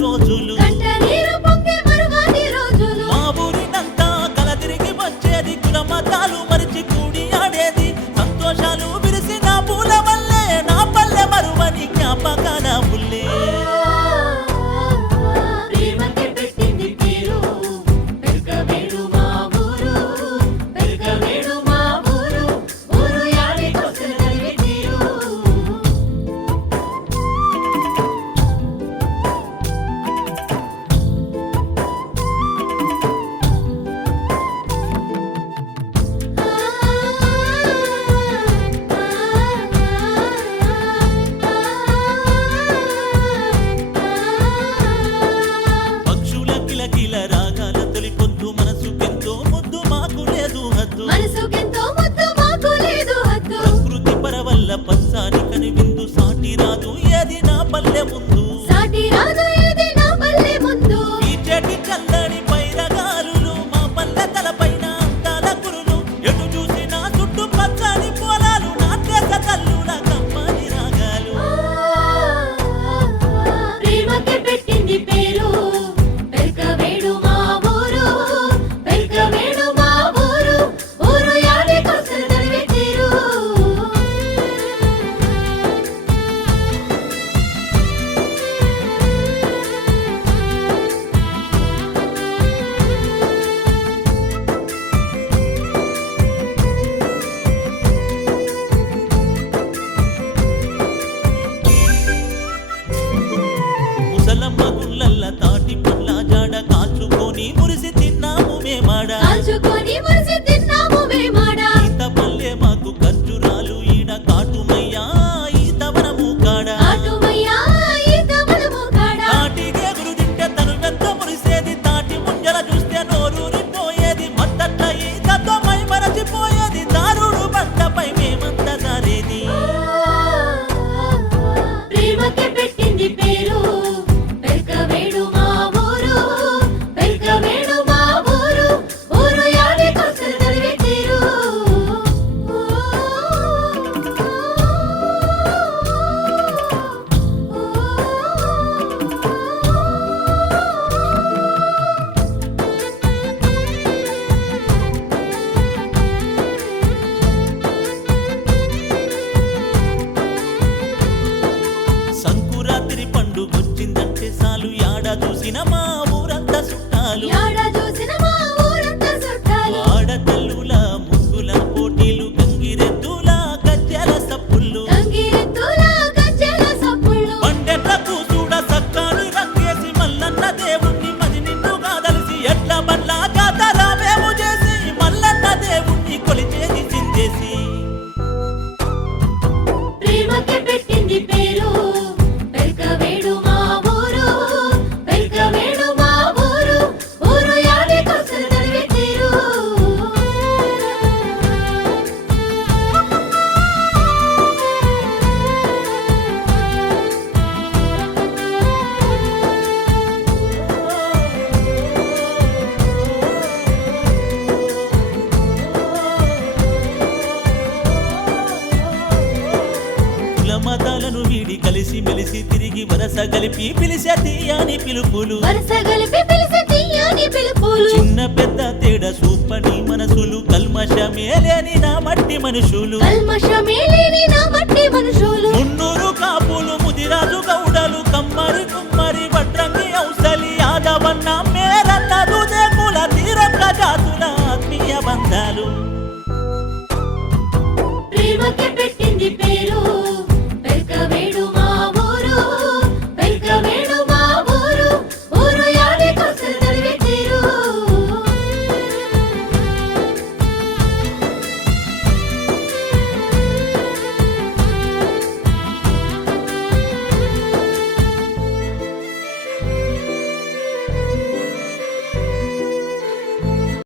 రోజులు మా ఊరినంతా కలతిరిగి వచ్చేది కులమతాలు మరిచి కూడి ఆడేది సంతోషాలు విరిసిన పూల వల్లే నా పల్లె మరువని జ్ఞాపకాల పుల్లే పచ్చాని కని విందు సాటి రాదు ఏది నా పల్లె ముందు ఈ చెటి చల్లని పైరగాలులు మా పల్లె తలపైన అందాల కురులు ఎటు చూసినా చుట్టూ పచ్చని పొలాలు నా దేశ తల్లుల కమ్మని రాగాలు తాటి పుల్ల జాడ కాల్చుకొని మురిసి తిన్నాము మేమాడ ఈత పల్లె మాకు ఖర్జురాలు ఈడ కాటుమయ్యా ఈత వనము కాడ తాటికి ఎగురు తింటే తను వెంత మురిసేది తాటి ముంజల చూస్తే నోరూరిపోయేది మత్తట్ల ఈతతో మై మరచిపోయేది దారుడు బండపై మేమంత దారేది సంకురాత్రి పండుగొచ్చిందంటే సాలు యాడ చూసిన మా ఊరంతా చుట్టాలు ఆడతల్లుల ముగ్గుల పోటీలు గంగిరెద్దుల గజ్జెల సప్పుళ్ళు పండెట్లకు చూడ సక్కాని రంగేసి మల్లన్న దేవుణ్ణి మది నిన్నుగా దలిసి ఎట్ల బల్ల జాతర మేము చేసి మల్లన్న దేవుణ్ణి కొలిచేది చిందేసి మతాలను వీడి కలిసి మెలిసి తిరిగి వరస గలిపి పిలిసే తీయని పిలుపులు చిన్న పెద్ద తేడా సూపని మనసులు కల్మషమేలేని నా మట్టి మనుషులు మున్నూరు